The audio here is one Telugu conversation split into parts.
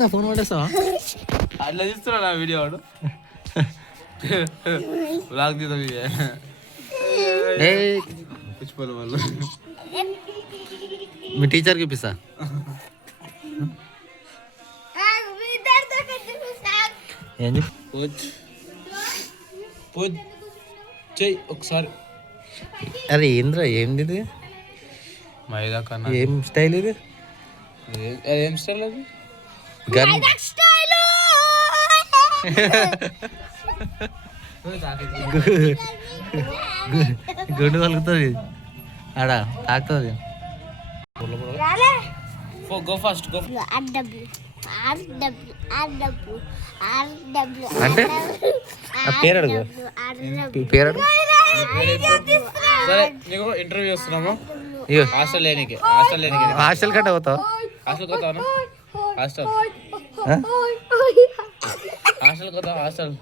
నా ఫోన్ పడేస్తావా? అట్లా తీస్తున్నా నా వీడియో వాడు బ్లాగ్ తీద్దాం పుచ్చిపోలే వాళ్ళు. మీ టీచర్కి ఇప్పిస్తా. ఏంది చెయ్యి ఒకసారి. అరే ఏంద్రా ఏంది ఇది? మైదా కన్నా ఏం స్టైల్ ఇది? ఏం స్టైల్ అది? గన్ గుండు కలుగుతుంది ఆడ తాకుతుంది. Go fast go. అంటే ఆ పేరు అడుగు, పేరు అడుగు. సరే నీకు ఇంటర్వ్యూ వస్తున్నాము. హాస్టల్ లేనికి హాస్టల్ కంటే పోతావు? హాస్టల్ పోతాను. హాస్టల్ హాస్టల్ పోతా. హాస్టల్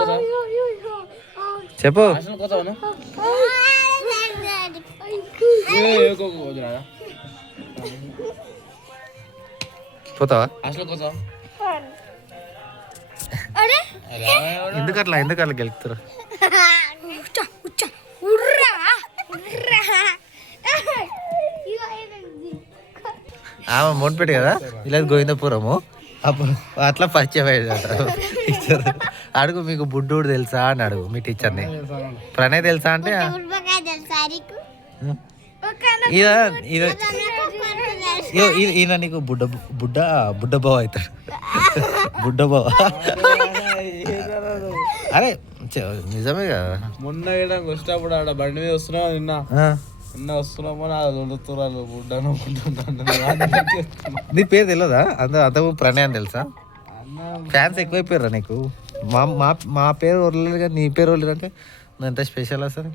పోతా. చెప్పు. హాస్టల్ పోతాను. పోతావా? హాస్టల్ పోతావా? ఎందుకట్లా గెలుపుతారు? ఆమె మొండిపెట్టి కదా, ఇలా గోవిందపురము అట్లా పరిచయం టీచర్. అడుగు మీకు బుడ్డోడు తెలుసా అని అడుగు మీ టీచర్ని. ప్రణయ్ తెలుసా అంటే ఈయన నీకు బుడ్డ బావ అవుతాడు. బుడ్డ బావ. అరే నిజమే కదా. మొన్న వచ్చినప్పుడు ఆడ బండి మీద వస్తున్నావు. నిన్న వస్తున్నామో నాడుతురాలు బుడ్డను. నీ పేరు తెలియదా? అంత ప్రణయ్ అని తెలుసా? ఫ్యాన్స్ ఎక్కువైపోయారా నీకు? మా పేరు వరలేదు కానీ నీ పేరు వరలేదు అంటే నువ్వు ఎంత స్పెషల్ అసలు?